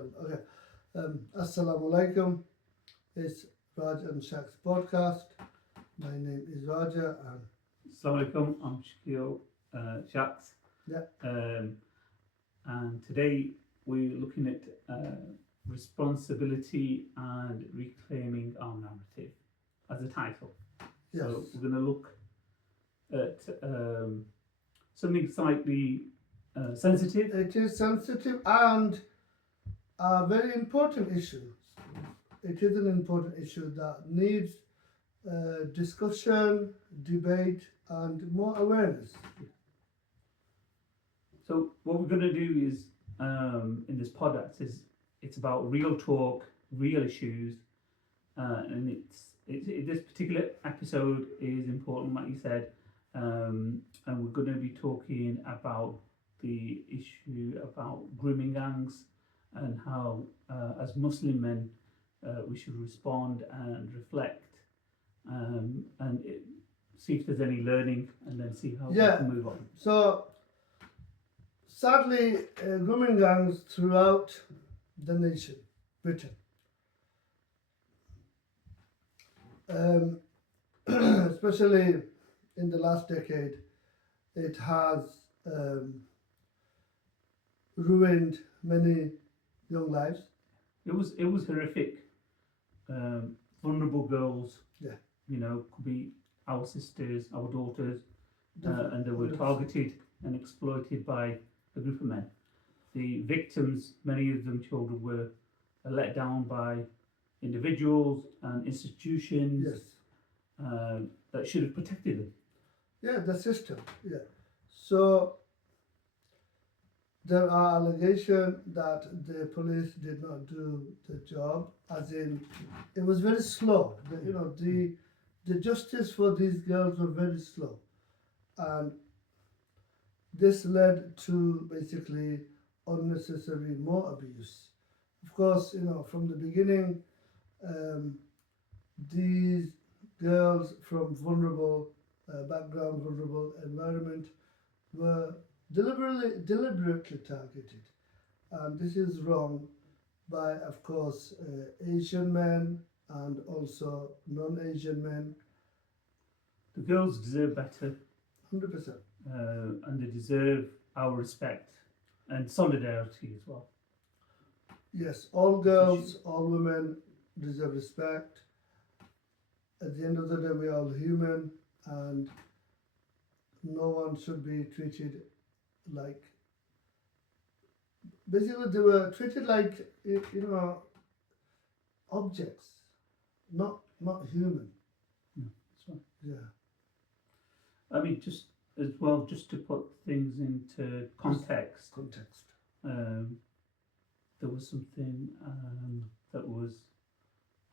down. Okay. Assalamu alaikum. It's Raj and Shaq's podcast. My name is Raja and Assalamu alaikum, I'm Shakil Shaks. Yeah. And today we're looking at responsibility and reclaiming our narrative as a title. yes. So we're going to look at something slightly sensitive. It is sensitive and a very important issue. It is an important issue that needs discussion, debate, and more awareness. So what we're going to do is in this podcast is it's about real talk, real issues, and this particular episode is important, like you said, and we're going to be talking about the issue about grooming gangs and how, as Muslim men, we should respond and reflect, and see if there's any learning, and then see how we can move on. So, sadly, grooming gangs throughout the nation, Britain, especially in the last decade, it has ruined many young lives. It was horrific. Vulnerable girls, could be our sisters, our daughters, and they were targeted and exploited by a group of men. The victims, many of them children, were let down by individuals and institutions that should have protected them. Yeah, the system. Yeah. So there are allegations that the police did not do the job, as in it was very slow. The justice for these girls were very slow, and this led to basically unnecessary more abuse. Of course, from the beginning, these girls from vulnerable background, vulnerable environment were deliberately targeted, and this is wrong by, of course, Asian men and also non-Asian men. The girls deserve better. 100%. And they deserve our respect and solidarity as well. Yes, all girls, all women deserve respect. At the end of the day, we are all human, and no one should be treated like. Basically, they were treated like objects, not human. That's right. Yeah. I mean, just to put things into context. There was something that was,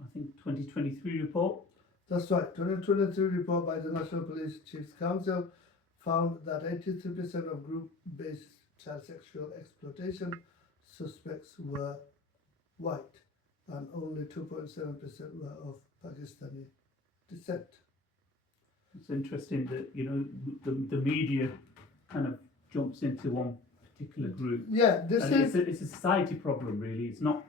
I think, 2023 report. That's right. 2023 report by the National Police Chiefs Council found that 83% of group-based child sexual exploitation suspects were white, and only 2.7% were of Pakistani descent. It's interesting that the media kind of jumps into one particular group. Yeah, it's a society problem, really. It's not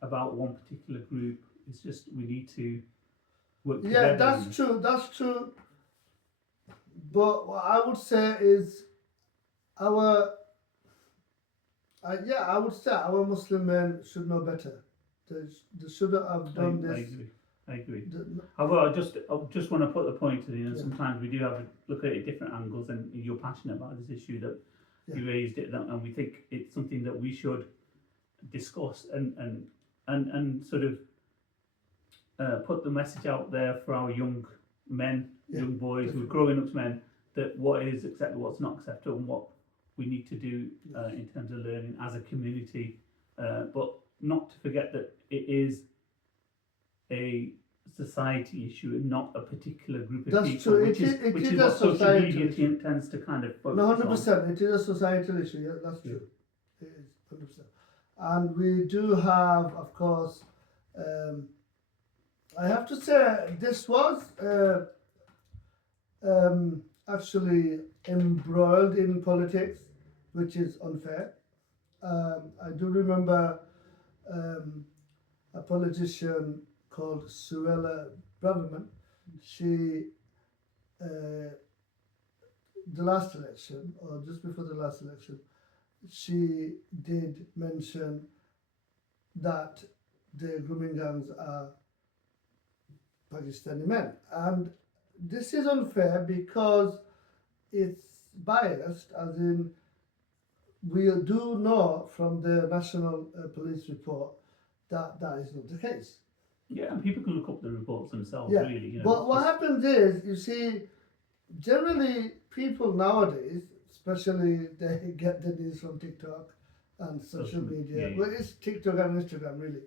about one particular group. It's just we need to work together. Yeah, that's true. That's true. But what I would say is I would say our Muslim men should know better. They shouldn't have done this. I agree. However, I just want to put the point that sometimes we do have to look at it at different angles, and you're passionate about this issue that you raised it, and we think it's something that we should discuss and sort of put the message out there for our young men, young boys who are growing up men, that what is acceptable, what's not acceptable, and what we need to do in terms of learning as a community, but not to forget that it is a society issue and not a particular group of people. True. Which is what social media tends to kind of focus on. 100%. It is a societal issue. Yeah, that's true. It is 100%. And we do have, of course, I have to say this was actually embroiled in politics, which is unfair. I do remember a politician called Suella Braverman. She, the last election, or just before the last election, she did mention that the grooming gangs are Pakistani men. And this is unfair because it's biased, as in, we do know from the National Police report that that is not the case. Yeah, and people can look up the reports themselves, Yeah. really. You know, But it's what just- happens is, you see, generally people nowadays, especially they get the news from TikTok and social media. yeah. Well, it's TikTok and Instagram really.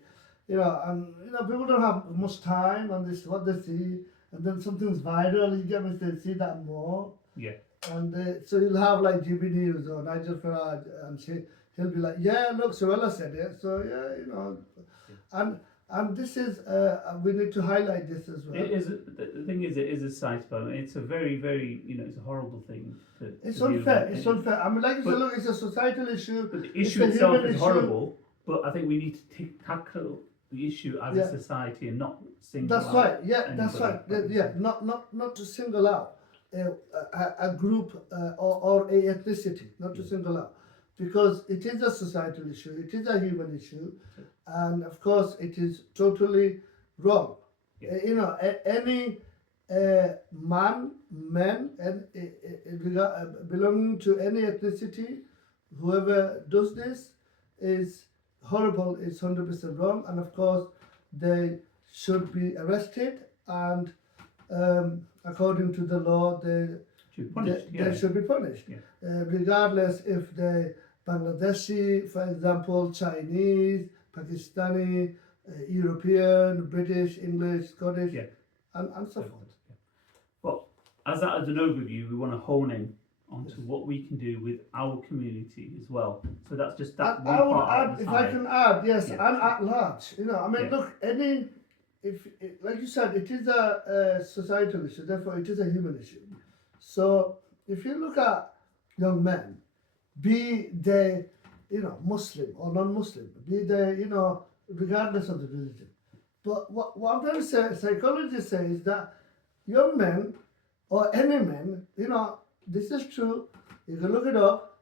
You know, and people don't have much time on this what they see, and then something's viral, you get me, they see that more. Yeah. And so you'll have like GB News or Nigel Farage, and he'll be like, yeah, look, Suella said it. So yeah. And this is we need to highlight this as well. It is the thing is, it is a side problem. It's a very, very, it's a horrible thing. It's to deal unfair. with. It's unfair. I mean, like you said, But- look, it's a societal issue. But the It's issue a itself human is issue. horrible. But I think we need to tackle the issue as Yeah. a society and not single That's out right. Yeah, that's anybody. right. Yeah, not to single out a group or a ethnicity, not to single out, because it is a societal issue. It is a human issue, and of course, it is totally wrong. Yeah. Any men, and belonging to any ethnicity, whoever does this is horrible. It's 100% wrong, and of course, they should be arrested, and according to the law, they should be punished, Yeah. regardless if they Bangladeshi, for example, Chinese, Pakistani, European, British, English, Scottish, Yeah. and so forth. Well, as an overview, we want to hone in onto what we can do with our community as well. So that's just that one I would part add, of the if I side. can add, yes, Yeah. and at large. I mean, Yeah. look, like you said, it is a societal issue. Therefore, it is a human issue. So, if you look at young men, be they, Muslim or non-Muslim, be they, regardless of the religion. But what I'm trying to say, psychologists say, is that young men or any men, this is true. You can look it up.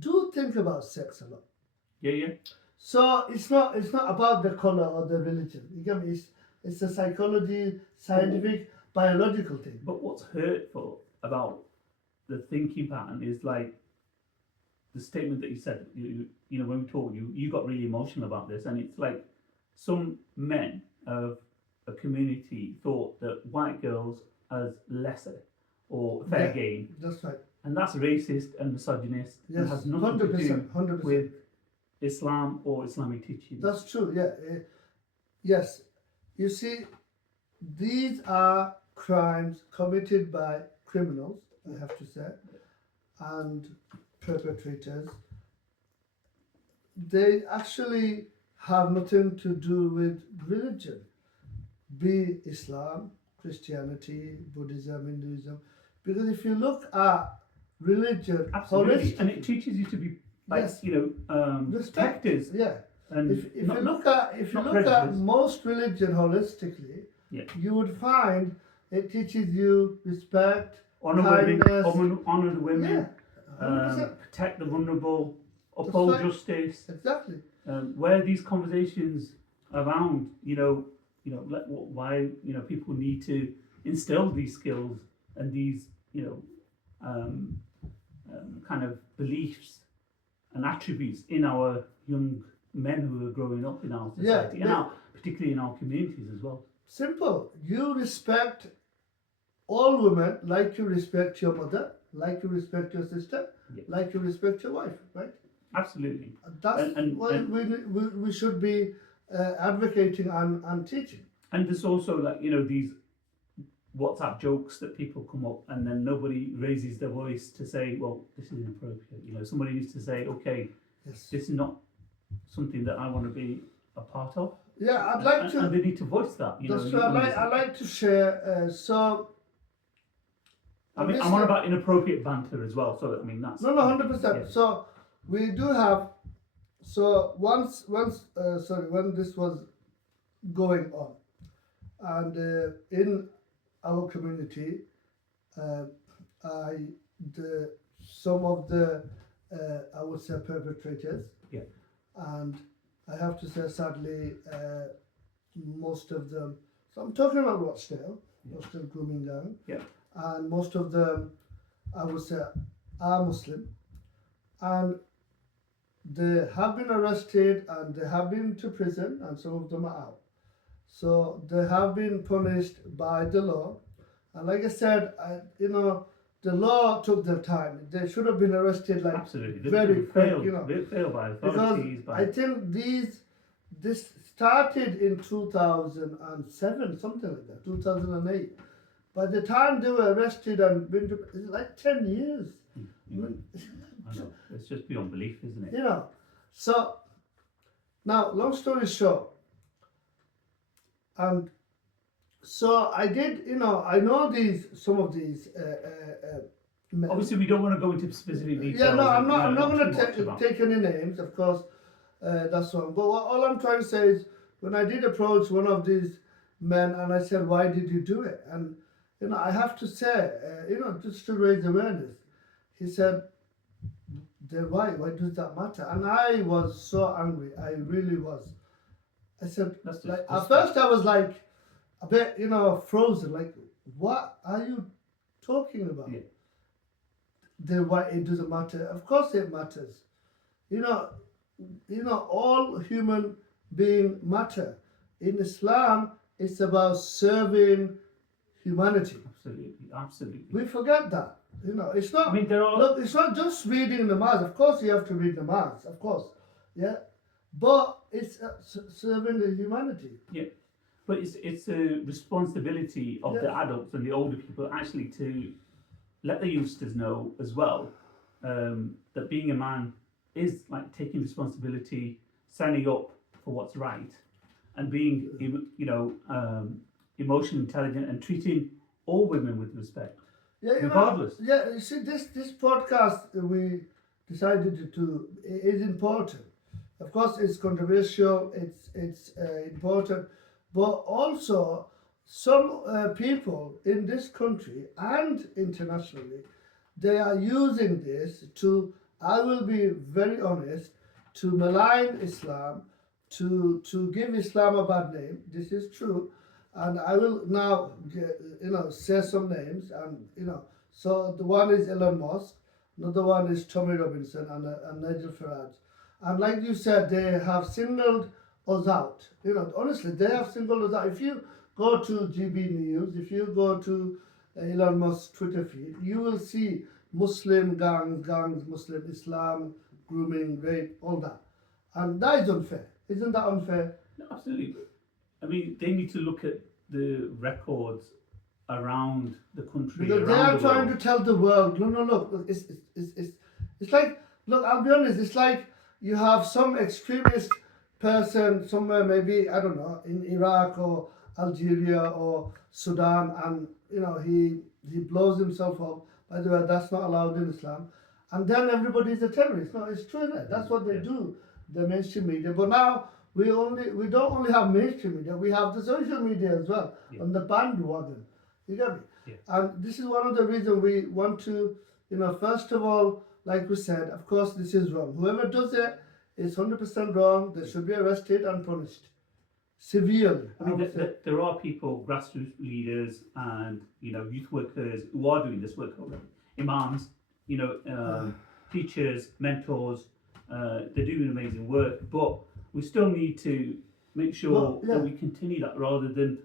Do think about sex a lot. Yeah. So it's not about the color or the religion. You get me? It's a psychology, scientific, biological thing. But what's hurtful about the thinking pattern is like the statement that you said. When we talked, you got really emotional about this, and it's like some men of a community thought that white girls as lesser or fair game, That's right. and that's racist and misogynist. Yes, and has nothing to do 100%. with Islam or Islamic teachings. That's true. Yeah. Yes. You see, these are crimes committed by criminals, I have to say, and perpetrators. They actually have nothing to do with religion, be Islam, Christianity, Buddhism, Hinduism. Because if you look at religion, Absolutely, and it teaches you to be Yes. Respect. protectors. Yeah. And If you look at prejudice. most religion holistically, Yeah. you would find it teaches you respect, honor kindness. women, honor the women, Yeah, 100%. protect the vulnerable, uphold right. justice. Exactly. Where these conversations around, why people need to instill these skills and these, kind of beliefs and attributes in our young men who are growing up in our society, particularly in our communities as well. Simple. You respect all women like you respect your mother, like you respect your sister, Yeah. like you respect your wife, right? Absolutely. That's And- what and- we should be advocating and teaching. And there's also these WhatsApp jokes that people come up and then nobody raises their voice to say, well, this is inappropriate. Somebody needs to say, okay, Yes. this is not something that I want to be a part of. Yeah, I'd like to. And they need to voice that. That's true. I like to share. I'm on about inappropriate banter as well. So I mean that's No, 100%. Yeah. So we do have so when this was going on, and in our community, uh, I the some of the I would say perpetrators, Yeah. and I have to say sadly, most of them. So I'm talking about Rochdale grooming gang, Yeah. and most of them I would say are Muslim, and they have been arrested and they have been to prison, and some of them are out. So they have been punished by the law, and like I said, the law took their time. They should have been arrested like Absolutely. They very quick, failed. They failed by because authorities. I think this started in 2007, something like that, 2008. By the time they were arrested and been to, it's like 10 years. I know. It's just beyond belief, isn't it? So now, long story short, and so I did, I know some of these men. Obviously, we don't want to go into specific details. Yeah, no, I'm not going too much to about- take any names, of course. That's one. But all I'm trying to say is, when I did approach one of these men, and I said, "Why did you do it?" And I have to say, just to raise awareness, he said, "Then why? Why does that matter?" And I was so angry. I really was. I said, That's just- like, at that's- first I was like a bit, frozen. Like, what are you talking about? Yeah. Then why it doesn't matter? Of course it matters. All human beings matter. In Islam, it's about serving humanity. Absolutely. We forget that. It's not. I mean, there are. Look, it's not just reading namaz. Of course, you have to read namaz. Of course, yeah. But it's serving the humanity. Yeah, but it's a responsibility of the Yeah. adults and the older people actually to let the youngsters know as well that being a man is like taking responsibility, standing up for what's right, and being emotionally intelligent and treating all women with respect. Yeah, regardless. You see, this podcast we decided to do is important. Of course, it's controversial. It's important, but also some people in this country and internationally, they are using this to. I will be very honest, to malign Islam, to give Islam a bad name. This is true, and I will now say some names, and so the one is Elon Musk, another one is Tommy Robinson, and Nigel Farage. And like you said, they have singled us out. Honestly, they have singled us out. If you go to GB News, if you go to Elon Musk's Twitter feed, you will see Muslim gangs, Muslim Islam, grooming, rape, all that. And that is unfair. Isn't that unfair? No, absolutely. I mean, they need to look at the records around the country. Because they are trying to tell the world, no, look, it's like, look, I'll be honest, it's like you have some extremist person somewhere, maybe, I don't know, in Iraq or Algeria or Sudan, and he blows himself up. By the way, that's not allowed in Islam. And then everybody's a terrorist. No, it's true, isn't it? That's what they do, the mainstream media. But now we don't only have mainstream media, we have the social media as well, on the bandwagon. You get me? Yeah. And this is one of the reasons we want to, first of all, like we said, of course this is wrong. Whoever does it is 100% wrong. They should be arrested and punished severely. I mean, there are people, grassroots leaders, and youth workers who are doing this work already. Imams, teachers, mentors. They're doing amazing work, but we still need to make sure that we continue that rather than,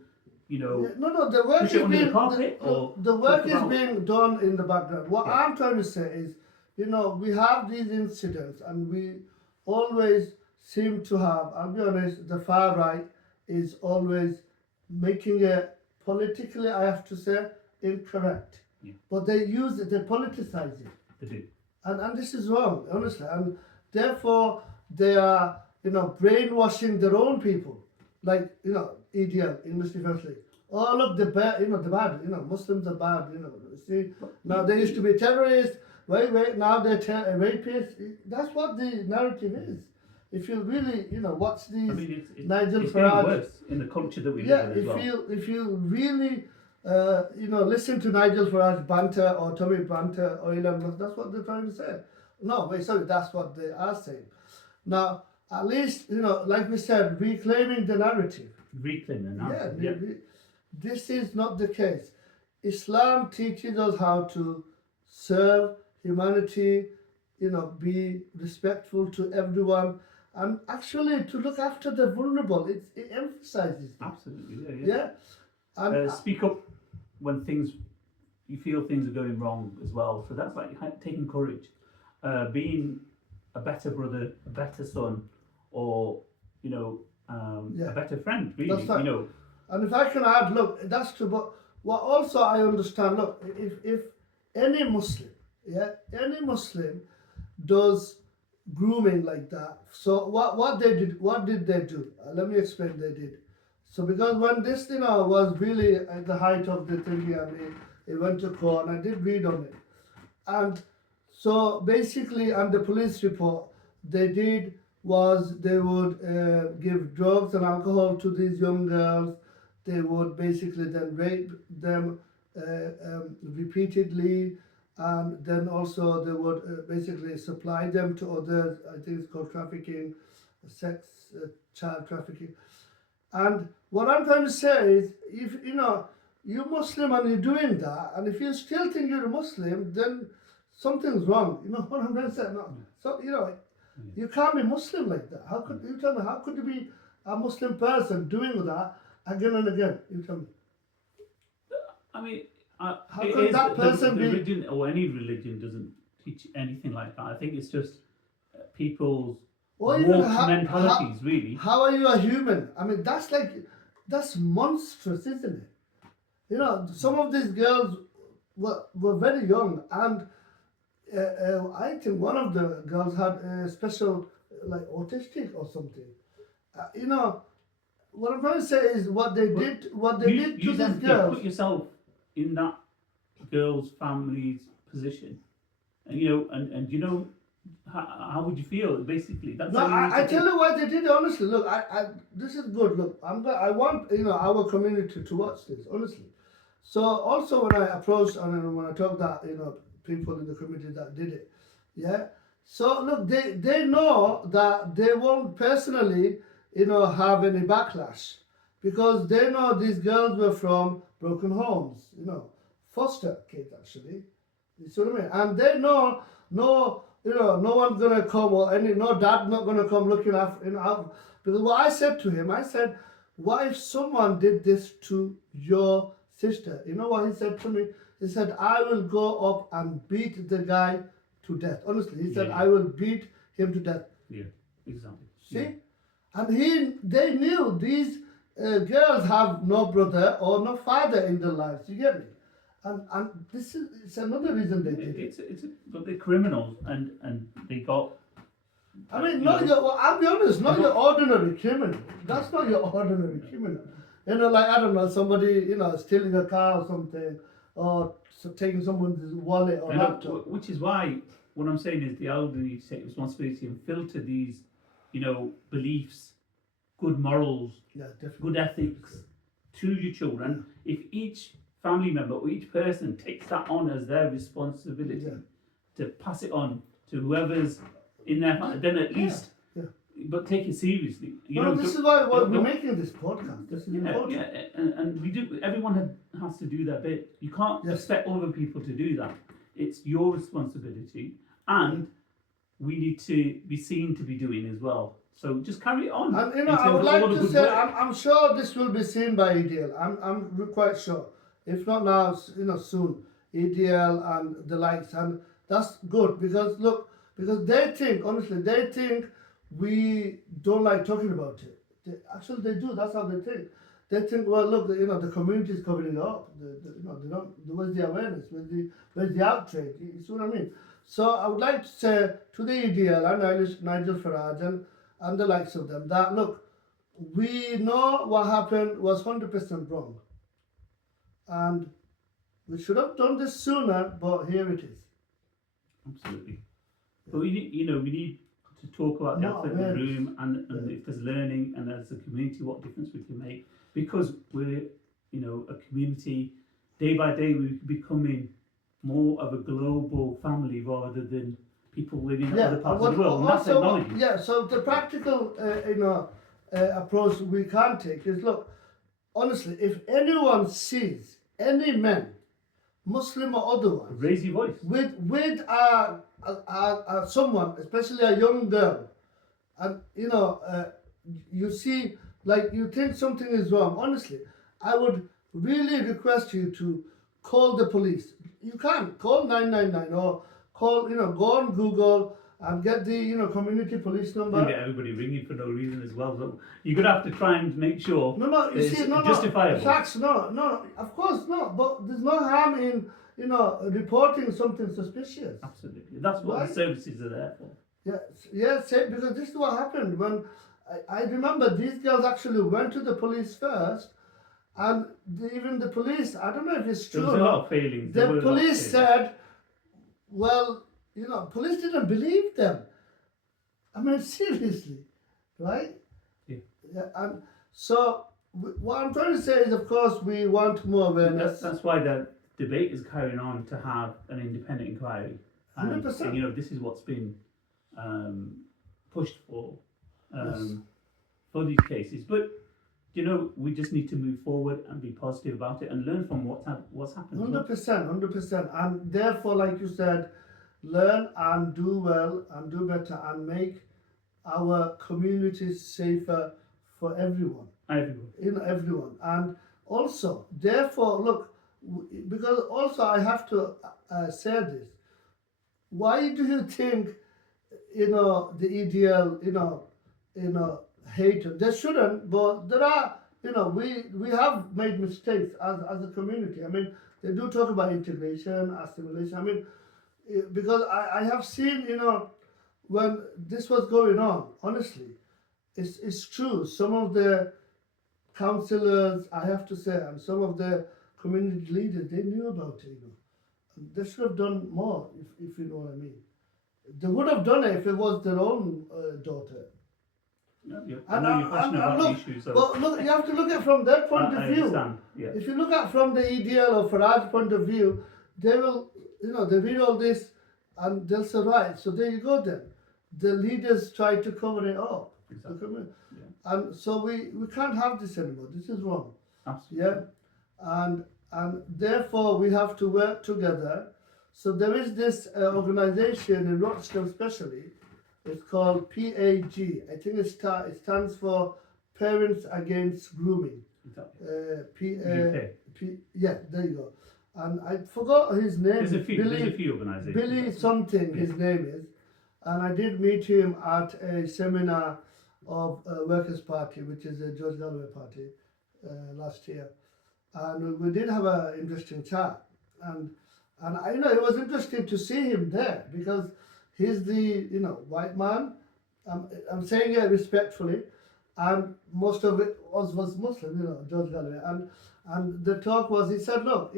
No, the work push is it under being the carpet or the work talk is about- being done in the background. What I'm trying to say is, we have these incidents, and we always seem to have. I'll be honest, the far right is always making it politically, I have to say, incorrect. Yeah. But they use it, they politicize it. They do. And this is wrong, honestly. And therefore, they are, brainwashing their own people. Like, EDL, English Defence League. Oh, look, the bad, Muslims are bad, See, now they used to be terrorists. Wait, now they're rapists. That's what the narrative is. if you really, watch these I mean, Nigel it's getting Farage. worse in the culture that we Yeah, live in as well. if you really, listen to Nigel Farage banter or Tommy banter or Elon Musk, that's what they're trying to say. No, wait, sorry, that's what they are saying. Now, at least, like we said, reclaiming the narrative. Reclaim the Yeah, narrative. Yeah. this is not the case. Islam teaches us how to serve humanity, be respectful to everyone, and actually to look after the vulnerable. It emphasizes that. Absolutely. Yeah. And Speak up when you feel things are going wrong as well. So that's like taking courage, being a better brother, a better son, or a better friend. Really, That's right. And if I can add, look, that's true. But what also I understand, look, if any Muslim, any Muslim does grooming like that. So what did they do? Let me explain. They did. So because when this was really at the height of the thing, and he went to court, and I did read on it, and so basically, on the police report, they did was they would give drugs and alcohol to these young girls. They would basically then rape them repeatedly, and then also they would basically supply them to others. I think it's called trafficking, sex, child trafficking. And what I'm trying to say is, if you're Muslim and you're doing that, and if you still think you're a Muslim, then something's wrong. You know what I'm trying to say? No. So you can't be Muslim like that. How could you tell me? How could you be a Muslim person doing that again and again? You tell me. I mean, how could that person the be? religion or any religion doesn't teach anything like that. I think it's just people's warped mentalities, really. How are you a human? I mean, that's monstrous, isn't it? Some of these girls were very young, and I think one of the girls had a special, like autistic or something. What I'm trying to say is what they did to these girls. Put yourself in that girl's family's position, and how would you feel? Basically, that's. No, I tell you what they did. Honestly, look, this is good. Look, I want our community to watch this. Honestly, so also when I approached and when I talked that people in the community that did it, yeah. So look, they know that they won't personally have any backlash because they know these girls were from broken homes, foster kids actually. You see what I mean? And they know no one's gonna come or no dad not gonna come looking after because what I said to him, I said, what if someone did this to your sister? You know what he said to me? He said, I will go up and beat the guy to death. Honestly, he said, I will beat him to death. Yeah, exactly. See? Yeah. And they knew these girls have no brother or no father in their lives. You get me? And it's another reason they did it. But they're criminals, and they got. I mean, I'll be honest, not your ordinary criminal. That's not your ordinary criminal. Like, I don't know, somebody, stealing a car or something, or taking someone's wallet or laptop. Which is why what I'm saying is the elder need to take responsibility and filter these, beliefs, good morals, good ethics to your children. If each family member or each person takes that on as their responsibility to pass it on to whoever's in their family, then at least, but take it seriously. This is why we're making this podcast. This is important. Yeah, and we do. Everyone has to do their bit. You can't expect other people to do that. It's your responsibility, and we need to be seen to be doing as well. So just carry it on. And I would like to say, I'm sure this will be seen by EDL. I'm quite sure. If not now, soon, EDL and the likes, and that's good because they think, honestly, we don't like talking about it. Actually, they do. That's how they think. They think, well, look, the community is covering it up. They don't. Where's the awareness? Where's the outrage? You see what I mean? So I would like to say to the EDL and Nigel Farage and the likes of them that look, we know what happened was 100% wrong. And we should have done this sooner, but here it is. Absolutely. But we need to talk about the Not elephant in the awareness. room, and if there's learning, and as a community, what difference we can make, because we're, a community. Day by day, we're becoming more of a global family rather than people living in other parts of the world. And that's technology. So the practical, approach we can take is, look, honestly, if anyone sees any man, Muslim or otherwise, Raise your voice. with someone, especially a young girl, and you see, like, you think something is wrong. Honestly, I would really request you to call the police. You can call 999 or call, go on Google and get the community police number. You get everybody ringing for no reason as well. So you're gonna have to try and make sure. Justifiable. Facts, no, of course not. But there's no harm in reporting something suspicious. Absolutely, that's what the services are there for. Yes, because this is what happened when I remember these girls actually went to the police first, and even the police, I don't know if it's true. There was a lot of failings. The police said, well, police didn't believe them. I mean, seriously, right? Yeah. And so what I'm trying to say is, of course, we want more awareness. That's why the debate is carrying on to have an independent inquiry. 100%. And, this is what's been pushed for these cases. But we just need to move forward and be positive about it and learn from what's happened. 100%. And therefore, like you said, learn and do well and do better and make our communities safer for everyone. Everyone. And also, therefore, look, because also I have to say this. Why do you think, the EDL, hate? They shouldn't, but there are, we have made mistakes as a community. I mean, they do talk about integration, assimilation. I mean, because I have seen, when this was going on, honestly, it's true. Some of the councillors, I have to say, and some of the community leaders, they knew about it, They should have done more, if you know what I mean. They would have done it if it was their own daughter. I know you're passionate about the issues. But look, you have to look at it from their point of view. Understand. Yeah. If you look at from the EDL or Faraj's point of view, they will, they read all this and they'll say, right, so there you go then. The leaders try to cover it up. Exactly. And so we can't have this anymore. This is wrong. Absolutely. Yeah. And therefore we have to work together. So there is this organization in Rotterdam especially. It's called PAG. I think it stands for Parents Against Grooming. Exactly. Yeah, there you go. And I forgot his name. There's a few organisations. Billy something, his name is. And I did meet him at a seminar of Workers' Party, which is a George Galloway party, last year. And we did have an interesting chat. And I it was interesting to see him there because he's the white man. I'm saying it respectfully, and most of it was Muslim, George Galloway. And the talk was, he said, look,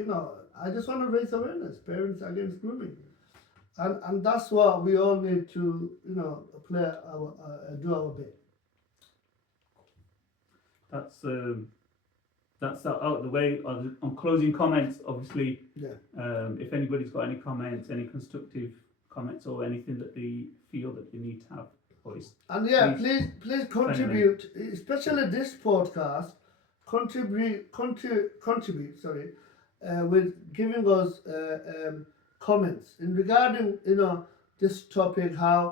I just want to raise awareness, Parents Against Grooming, and that's what we all need to do our bit. That's out of the way. On closing comments, obviously, if anybody's got any comments, any constructive comments or anything that they feel that they need to have voiced. And please contribute, especially this podcast, contribute, with giving us comments in regarding, this topic, how